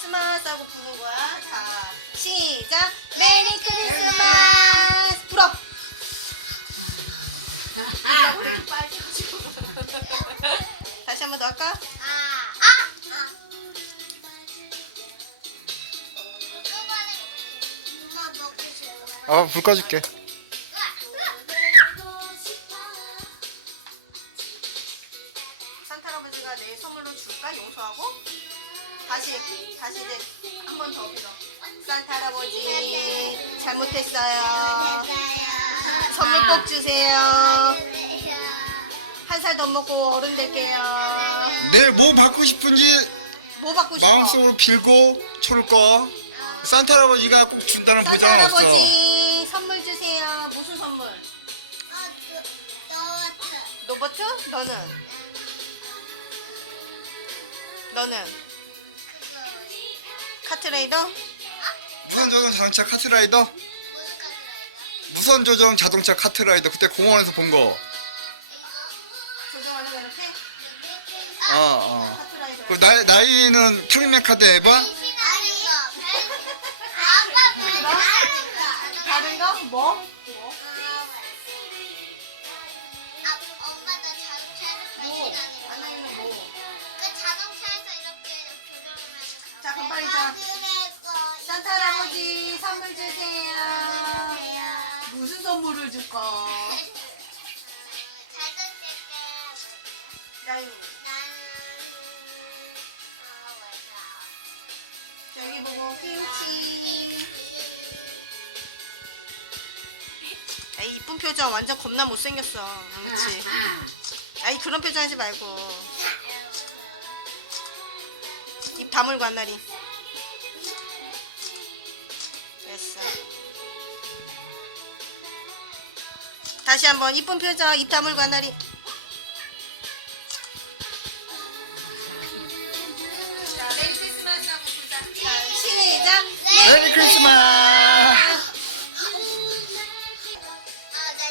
크리스마스 하고 부는 거야. 자, 시작. 메리 크리스마스. 불어. 아, 왜 이렇게 빨개지고. 다시 한 번 더 할까? 어, 불 꺼줄게. 산타 할아버지가 내 선물로 줄까? 용서하고? 다시, 다시 이제 한 번더 빌어. 산타 할아버지, 잘못했어요. 선물 꼭 주세요. 한 살 더 먹고 어른 될게요. 내일 뭐 받고 싶은지 뭐 받고 싶어? 마음속으로 빌고 초를 꺼. 산타 할아버지가 꼭 준다는 산타 보장 없어. 할아버지 선물 주세요. 무슨 선물? 로버트? 너는? 너는? 카트레이더? 무선 조정 자동차 카트라이더? 무선 조정 자동차 카트라이더 그때 공원에서 본 거. 조종하는 거 이렇게? 어, 어. 카트라이더. 그 나이, 나이는 평면 카드 해봐. 다른 거? 뭐? 뭐? 뭐? 산타 할아버지 선물 주세요. 무슨 선물을 줄까? 여기 보고 김치. 에이 이쁜 표정 완전 겁나 못생겼어. 그렇지? 아이 그런 표정 하지 말고 입 다물고 한 날이. 됐어. 다시 한번 이쁜 표정 입 다물고 한 날이. 자, 메리 크리스마스 하고 보자. 자, 시작. 메리 크리스마스!